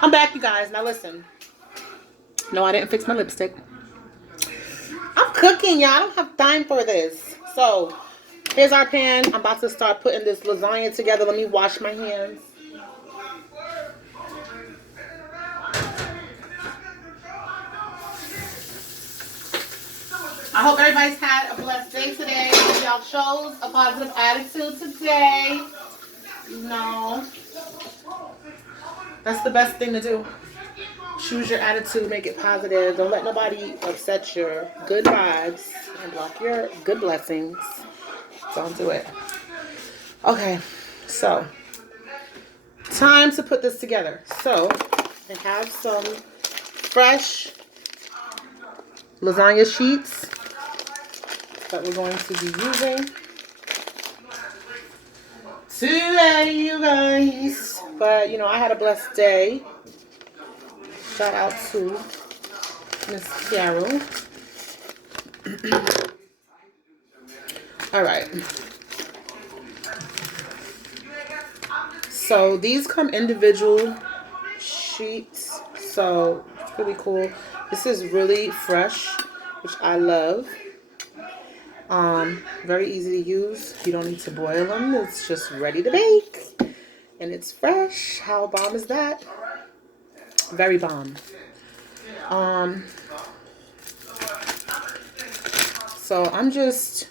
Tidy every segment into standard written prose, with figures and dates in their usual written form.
I'm back, you guys. Now listen. No, I didn't fix my lipstick. I'm cooking, y'all. I don't have time for this. So, here's our pan. I'm about to start putting this lasagna together. Let me wash my hands. I hope everybody's had a blessed day today. Y'all chose a positive attitude today. No. That's the best thing to do. Choose your attitude, make it positive. Don't let nobody upset your good vibes and block your good blessings. Don't do it. Okay, so time to put this together. So I have some fresh lasagna sheets that we're going to be using today, you guys. But you know, I had a blessed day. Shout out to Miss Carol. All right. So these come individual sheets. So it's really cool. This is really fresh, which I love. Very easy to use. You don't need to boil them. It's just ready to bake. And it's fresh. How bomb is that? Very bomb. So I'm just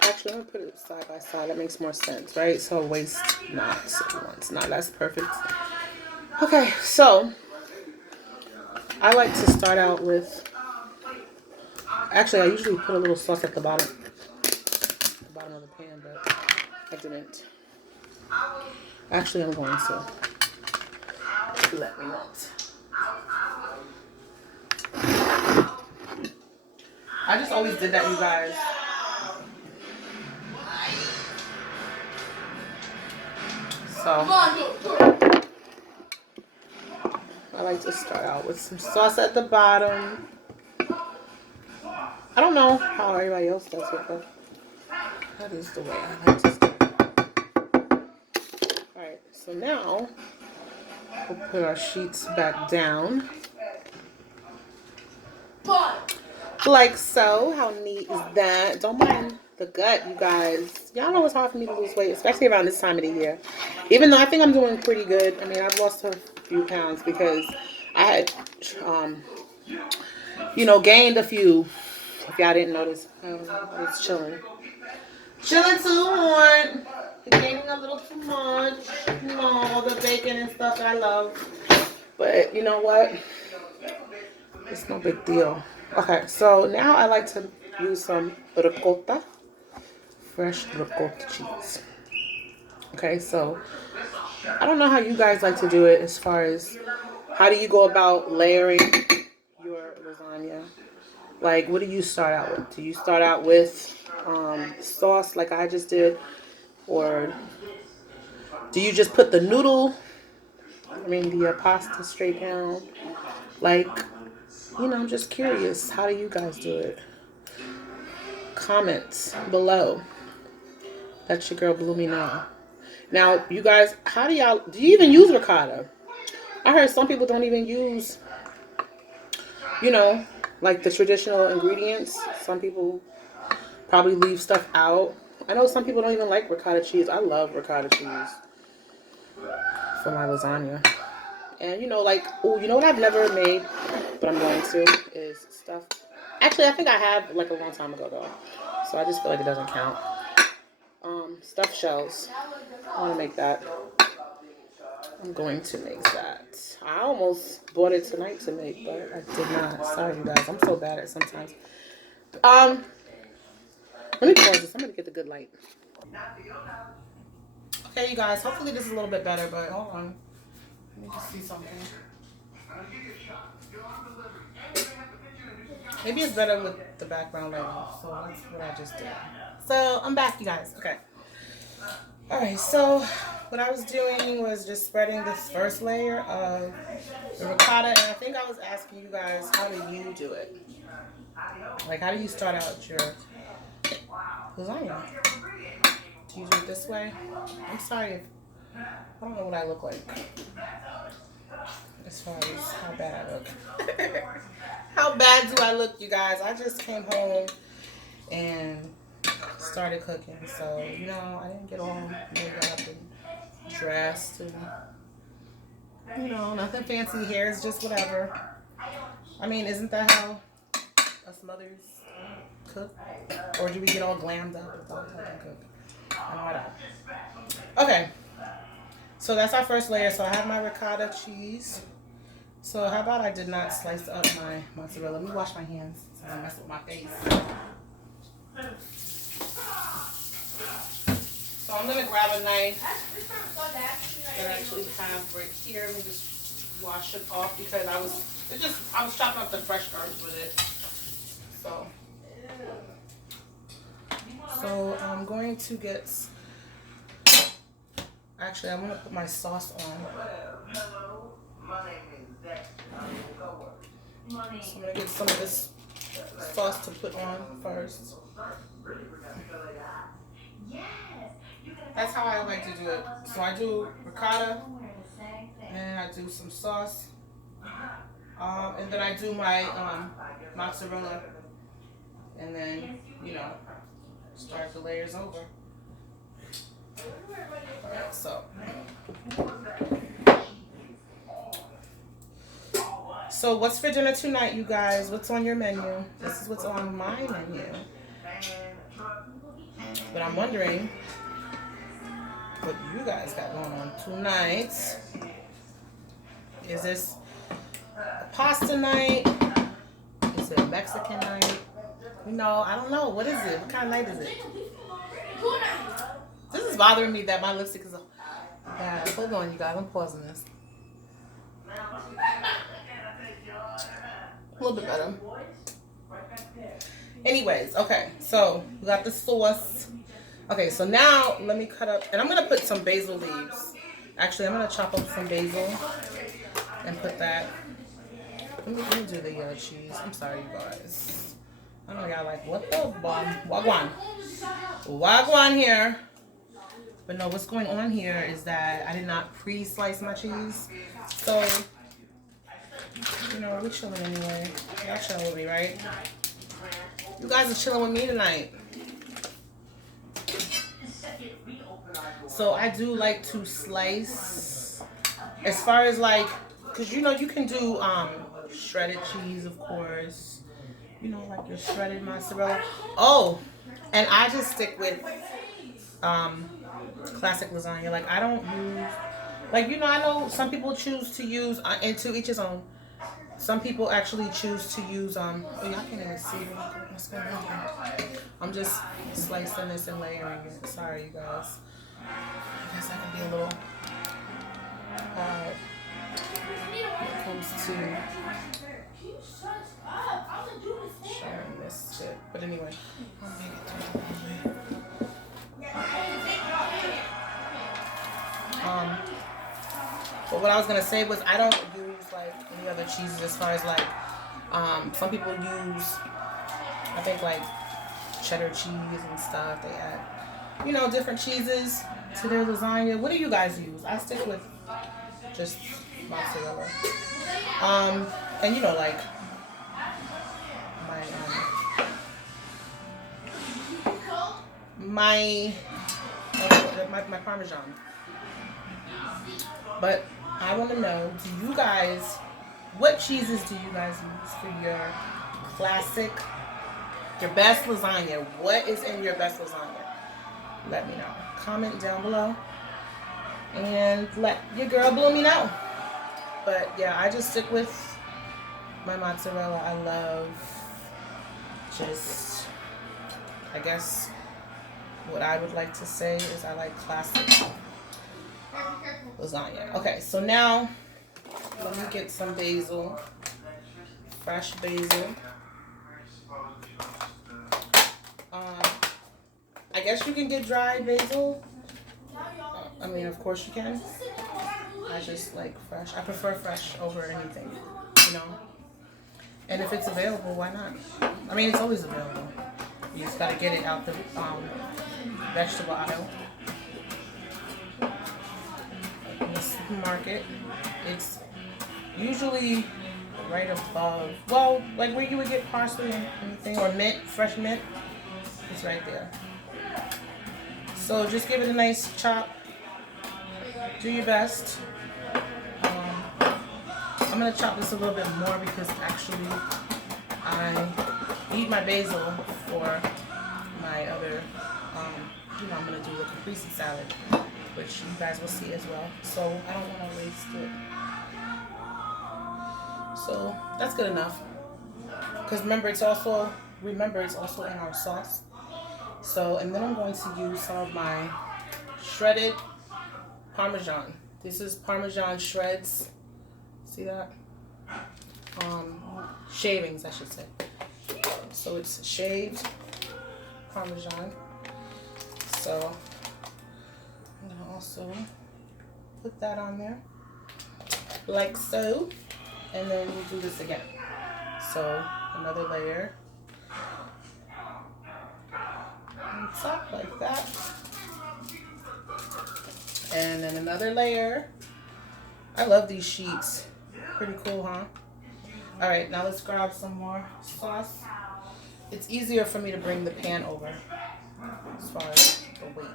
actually I'm gonna put it side by side. That makes more sense, right? So waste not once. Not that's perfect. Okay, so I like to start out with actually I usually put a little sauce at the bottom of the pan, but I didn't. Actually I'm going to. Let me not. I just always did that, you guys. So I like to start out with some sauce at the bottom. I don't know how everybody else does it, but that is the way I like to start. Alright, so now we'll put our sheets back down. Like so. How neat is that? Don't mind the gut, you guys. Y'all know it's hard for me to lose weight, especially around this time of the year. Even though I think I'm doing pretty good. I mean, I've lost a few pounds because I had, gained a few. If y'all didn't notice, I was chilling. Chilling too hard. Gaining a little too much. All the bacon and stuff that I love. But you know what? It's no big deal. Okay, so now I like to use some ricotta. Fresh ricotta cheese. Okay, so I don't know how you guys like to do it as far as how do you go about layering your lasagna? Like, what do you start out with? Do you start out with sauce like I just did? Or do you just put the pasta straight down? Like, I'm just curious. How do you guys do it? Comments below. Let your girl Bloomy know. Now, you guys, do you even use ricotta? I heard some people don't even use, like the traditional ingredients. Some people probably leave stuff out. I know some people don't even like ricotta cheese. I love ricotta cheese for my lasagna. And you know what I've never made, but I'm going to, is stuffed. Actually, I think I have like a long time ago though. So I just feel like it doesn't count. Stuffed shells. I want to make that. I'm going to make that. I almost bought it tonight to make, but I did not. Sorry, you guys. I'm so bad at it sometimes. Let me pause this. I'm going to get the good light. Okay, you guys. Hopefully this is a little bit better, but hold on. Let me just see something. Maybe it's better with the background lighting. So that's what I just did. So I'm back, you guys. Okay. Alright, so what I was doing was just spreading this first layer of the ricotta, and I think I was asking you guys, how do you do it? Like, how do you start out your lasagna? Do you do it this way? I'm sorry if I don't know what I look like. bad I look. How bad do I look, you guys? I just came home and started cooking. So, you know, I didn't get all made up and dressed and, you know, nothing fancy here. It's just whatever. I mean, isn't that how us mothers cook? Or do we get all glammed up without helping cook? I know I don't. Okay. So that's our first layer. So I have my ricotta cheese. So how about I did not slice up my mozzarella? Let me wash my hands so I don't mess with my face. So I'm gonna grab a knife that I actually have right here. Let me just wash it off because I was chopping up the fresh herbs with it. So I'm going to get. Actually, I'm gonna put my sauce on. So I'm gonna get some of this sauce to put on first. That's how I like to do it. So I do ricotta, and I do some sauce, and then I do my mozzarella, and then, you know, start the layers over. Alright, so what's for dinner tonight, you guys? What's on your menu? This is what's on my menu. But I'm wondering what you guys got going on tonight. Is this a pasta night? Is it a Mexican night? You know, I don't know. What is it? What kind of night is it? This is bothering me that my lipstick is bad. Hold on, you guys. I'm pausing this. A little bit better. Anyways, okay. So we got the sauce. Okay, so now let me cut up, and I'm gonna put some basil leaves. Actually, I'm gonna chop up some basil and put that. Let me do the cheese. I'm sorry, you guys. I know y'all like, what the wagwan? Wagwan here. But no, what's going on here is that I did not pre-slice my cheese. So, you know, we're chilling anyway. Y'all chilling with me, right? You guys are chilling with me tonight. So I do like to slice, as far as like, because you know you can do shredded cheese, of course. You know, like your shredded mozzarella. Oh, and I just stick with classic lasagna. Like I don't use, like, you know, I know some people choose to use, and to each his own. Some people actually choose to use oh, y'all can't even see what's going on here. I'm just slicing this and layering it. Sorry, you guys. I guess I can be a little hard when it comes to showing this shit. But anyway, I'll make it through. But what I was gonna say was I don't use like any other cheeses as far as like some people use, I think, like cheddar cheese and stuff. They add, you know, different cheeses to their lasagna. What do you guys use? I stick with just mozzarella. And you know, like my Parmesan. But I want to know, do you guys, what cheeses do you guys use for your classic, your best lasagna? What is in your best lasagna? Let me know. Comment down below and let your girl Bloomy know. But yeah, I just stick with my mozzarella. I love just, I guess what I would like to say is I like classic lasagna. Okay, so now let me get some basil, fresh basil. I guess you can get dry basil. I mean, of course you can. I just like fresh. I prefer fresh over anything, you know. And if it's available, why not? I mean, it's always available. You just gotta get it out the vegetable aisle. In the supermarket, it's usually right above, well, like where you would get parsley and anything, or mint, fresh mint. It's right there. So just give it a nice chop. Do your best. I'm going to chop this a little bit more because actually I eat my basil for my other, I'm going to do the caprese salad, which you guys will see as well. So I don't want to waste it. So that's good enough. Because remember, it's also in our sauce. So, and then I'm going to use some of my shredded Parmesan. This is Parmesan shreds. See that? Shavings, I should say. So it's shaved Parmesan. So I'm gonna also put that on there, like so, and then we'll do this again. So another layer on top like that, and then another layer. I love these sheets. Pretty cool, huh? All right, now let's grab some more sauce. It's easier for me to bring the pan over as far as the weight,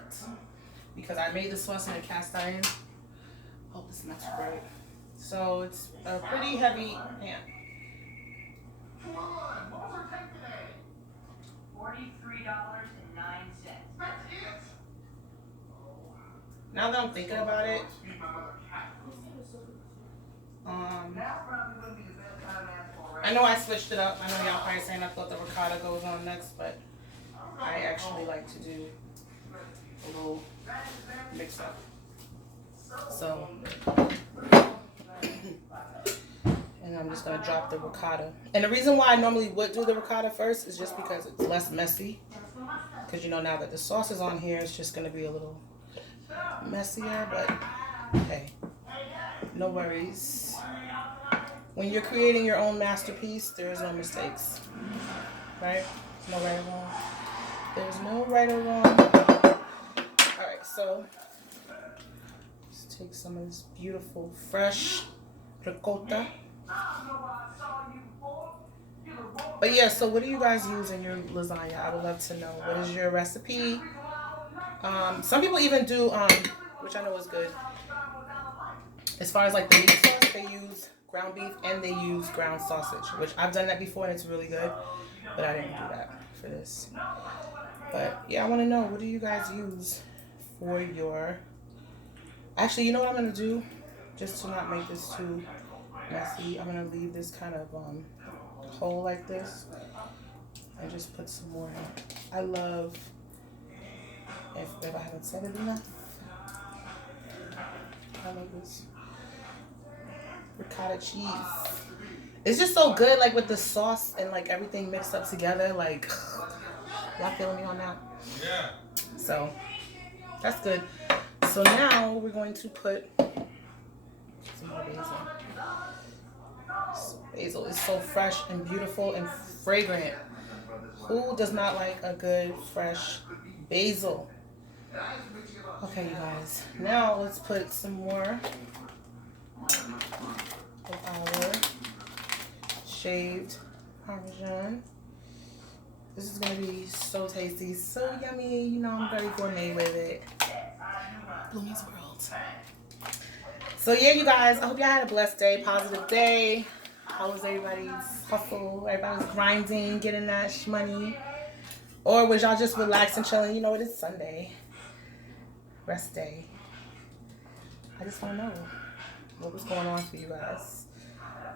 because I made the sauce in a cast iron. Hope this smells great. So it's a pretty heavy pan. $43.09. Now that I'm thinking about it, I know I switched it up. I know y'all probably saying I thought the ricotta goes on next, but I actually like to do a little mix up. So, and I'm just gonna drop the ricotta. And the reason why I normally would do the ricotta first is just because it's less messy. Because you know, now that the sauce is on here, it's just gonna be a little messier, but hey, no worries. When you're creating your own masterpiece, there is no mistakes, right? No right or wrong. There's no right or wrong. All right, so let's take some of this beautiful fresh ricotta. But yeah, so what do you guys use in your lasagna? I would love to know. What is your recipe? Some people even do, which I know is good, as far as like the meat sauce, they use ground beef and they use ground sausage, which I've done that before and it's really good, but I didn't do that for this. But yeah, I want to know, what do you guys use for your, actually, you know what I'm going to do, just to not make this too messy, I'm going to leave this kind of hole like this and just put some more in. I love, if I haven't said it enough, I love this ricotta cheese. It's just so good, like with the sauce and like everything mixed up together. Like, y'all feeling me on that? Yeah. So that's good. So now we're going to put some more basil. So basil is so fresh and beautiful and fragrant. Who does not like a good fresh basil? Okay, you guys. Now let's put some more of our shaved Parmesan. This is gonna be so tasty, so yummy. You know, I'm very gourmet with it. Bloomy's World. So yeah, you guys, I hope y'all had a blessed day, positive day. How was everybody's hustle? Everybody was grinding, getting that money. Or was y'all just relaxing, chilling? You know, it is Sunday. Rest day. I just want to know what was going on for you guys.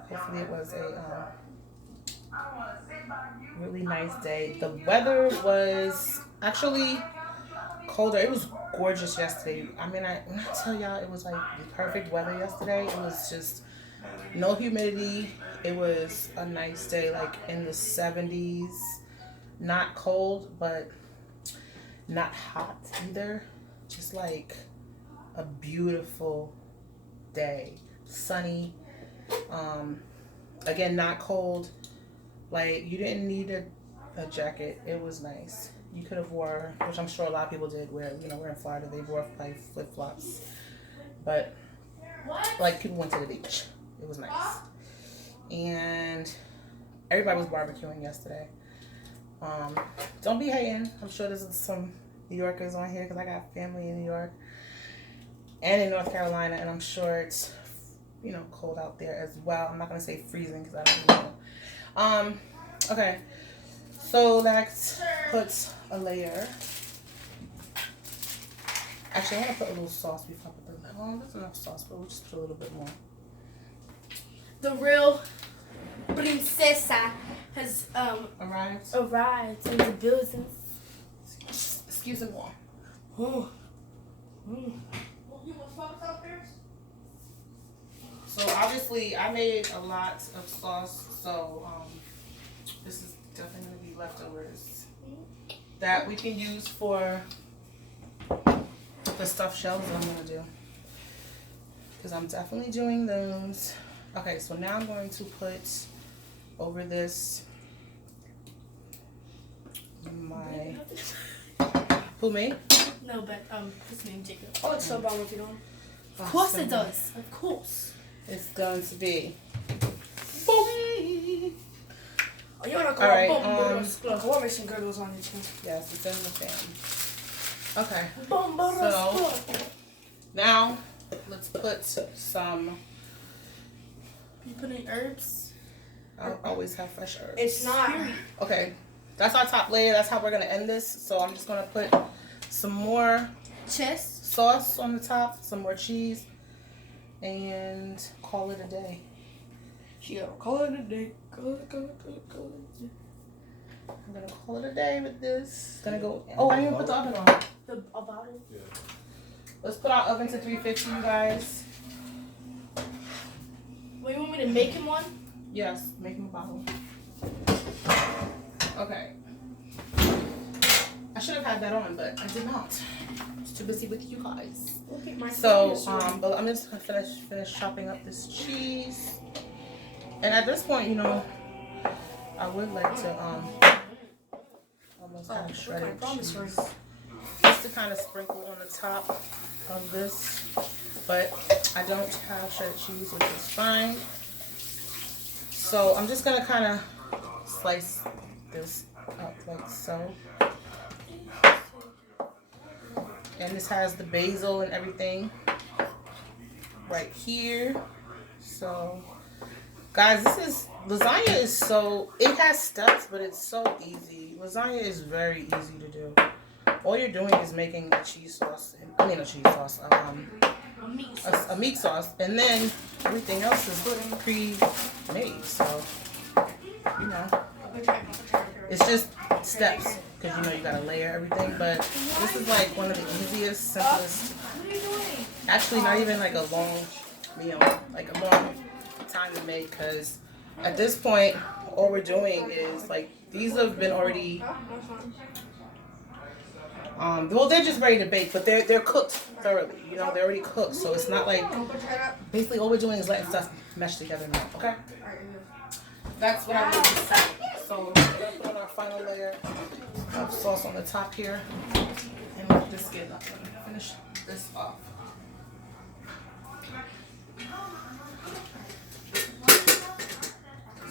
Hopefully it was a really nice day. The weather was actually colder. It was gorgeous yesterday. I mean, when I tell y'all it was like the perfect weather yesterday, it was just no humidity. It was a nice day, like in the 70s. Not cold, but not hot either. Just like a beautiful day. Sunny. Again, not cold. Like, you didn't need a jacket. It was nice. You could have wore, which I'm sure a lot of people did wear, you know, we're in Florida, they wore like flip-flops. But like, people went to the beach. It was nice. and everybody was barbecuing yesterday. Don't be hating. I'm sure there's some New Yorkers on here because I got family in New York and in North Carolina, and I'm sure it's, you know, cold out there as well. I'm not gonna say freezing because I don't know. Okay, so that puts a layer. Actually, I want to put a little sauce before I put the. Oh, that's enough sauce, but we'll just put a little bit more. The real princesa has arrived in the building. Excuse me, more. Oh. So obviously, I made a lot of sauce, so this is definitely gonna be leftovers that we can use for the stuffed shells that I'm gonna do, because I'm definitely doing those. Okay, so now I'm going to put over this my. Who, me? No, but his name Jacob. Oh, it's so bomb if you don't. Of course it does. Of course. It's going to be. Oh, you wanna go we'll make some good lasagna too. Yes, it's in the pan. Okay. So Now let's put some. You putting herbs? I always have fresh herbs. It's not. Okay, that's our top layer. That's how we're gonna end this. So I'm just gonna put some more sauce on the top, some more cheese, and call it a day. Yeah, call it a day. Call it. I'm gonna call it a day with this. Gonna go. Oh, I didn't even put the oven on. A bottle? Yeah. Let's put our oven to 350, you guys. Well, you want me to make him one? Yes, make him a bottle. Okay. I should have had that on, but I did not. I was too busy with you guys. So, but I'm just gonna finish chopping up this cheese. And at this point, you know, I would like to almost have shredded cheese, just to kind of sprinkle on the top of this. But I don't have shredded cheese, which is fine. So I'm just gonna kind of slice this up like so. And this has the basil and everything right here. So, guys, lasagna is so, it has steps, but it's so easy. Lasagna is very easy to do. All you're doing is making a cheese sauce, a meat sauce, and then everything else is pre-made. So, you know, it's just steps, because you know you gotta layer everything. But this is like one of the easiest, simplest. Actually, not even like a long meal, like a long time to make, because at this point, all we're doing is like these have been already. Well, they're just ready to bake, but they're cooked thoroughly. You know, they're already cooked, so it's not like basically all we're doing is letting stuff mesh together now. Okay, that's what I'm going to say. So we're gonna put on our final layer of sauce on the top here, and let this get up. Finish this off.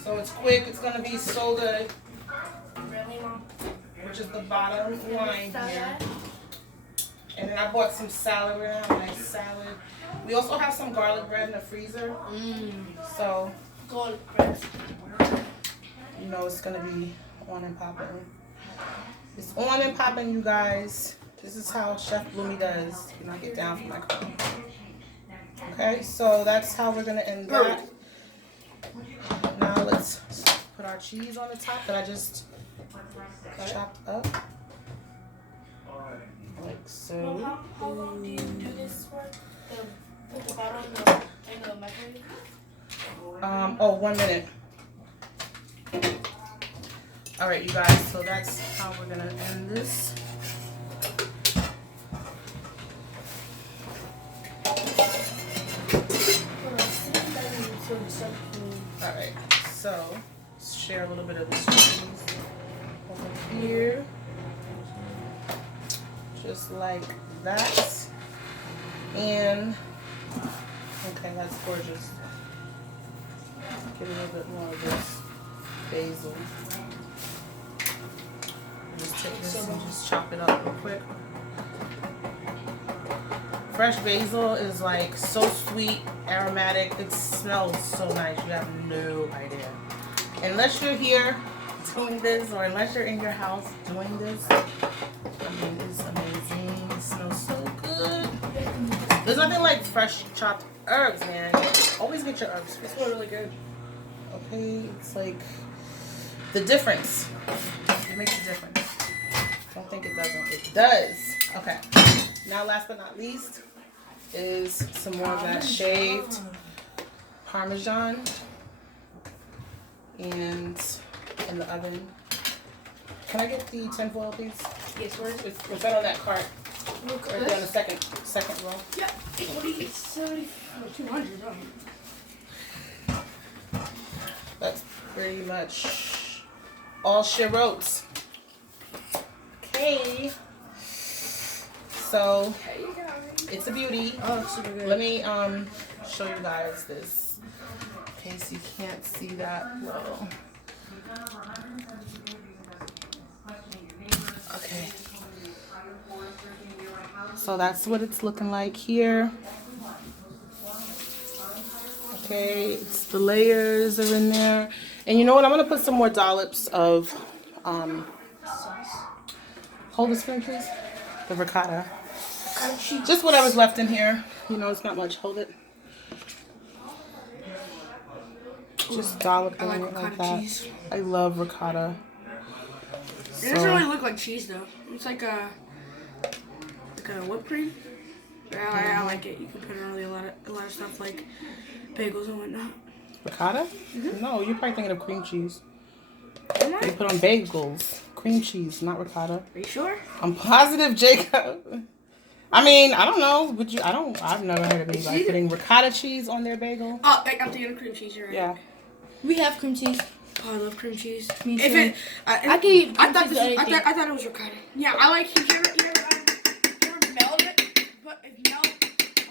So it's quick. It's gonna be so good. Really, Mom? Which is the bottom line here. And then I bought some salad. We're gonna have a nice salad. We also have some garlic bread in the freezer. So Garlic bread. you know it's gonna be on and popping. It's on and popping, you guys. This is how Chef Bloomy does. You know, I get down from my crown. Okay, so that's how we're gonna end that. Now let's put our cheese on the top that I just chopped up. Like so. How long do you do this for? Put the bottle in the microwave? 1 minute. Alright, you guys, so that's how we're gonna end this. Alright, so let's share a little bit of this cheese over here. Just like that. And okay, that's gorgeous. Get a little bit more of this basil. Just take this and just chop it up real quick. Fresh basil is like so sweet, aromatic. It smells so nice. You have no idea. Unless you're here doing this, or unless you're in your house doing this, I mean, it's amazing. It smells so good. There's nothing like fresh chopped herbs, man. Always get your herbs fresh. It's really good. Okay, it's like the difference. It makes a difference. Don't think it doesn't. It does. Okay. Now, last but not least, is some more of that shaved Parmesan, and in the oven. Can I get the tinfoil, please? Yes, where? It's right on that cart. Right there on the second row. Yeah. 40, 70, 200. That's pretty much all she wrote. Okay. So it's a beauty. Oh, it's super good. Let me show you guys this in case you can't see that well. Okay. So that's what it's looking like here. Okay, it's the layers are in there. And you know what? I'm gonna put some more dollops of hold the spoon, please. The ricotta. Just whatever's left in here. You know, it's not much. Hold it. Just dollop it like that. Cheese. I love ricotta. It doesn't really look like cheese though. It's like a whipped cream. I like it. You can put it on really a lot of stuff like bagels and whatnot. Ricotta? No, you're probably thinking of cream cheese. Am I? You put on bagels. Cream cheese, not ricotta. Are you sure? I'm positive, Jacob. I mean, I don't know. Would you? I've never heard of anybody putting ricotta cheese on their bagel. Oh, I'm thinking of cream cheese. You're right. Yeah. We have cream cheese. Oh, I love cream cheese. Me If too. it, I can eat I thought cream this. cheese with anything. I thought it was ricotta. Yeah, I like. You ever melt it? But if melt a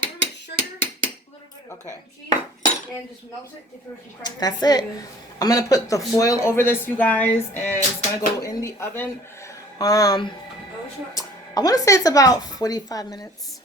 little bit of sugar, a little bit of Okay. cream cheese, and just melt it. Dip it with some crackers. That's it. I'm gonna put the foil over this, you guys, and it's gonna go in the oven. I want to say it's about 45 minutes.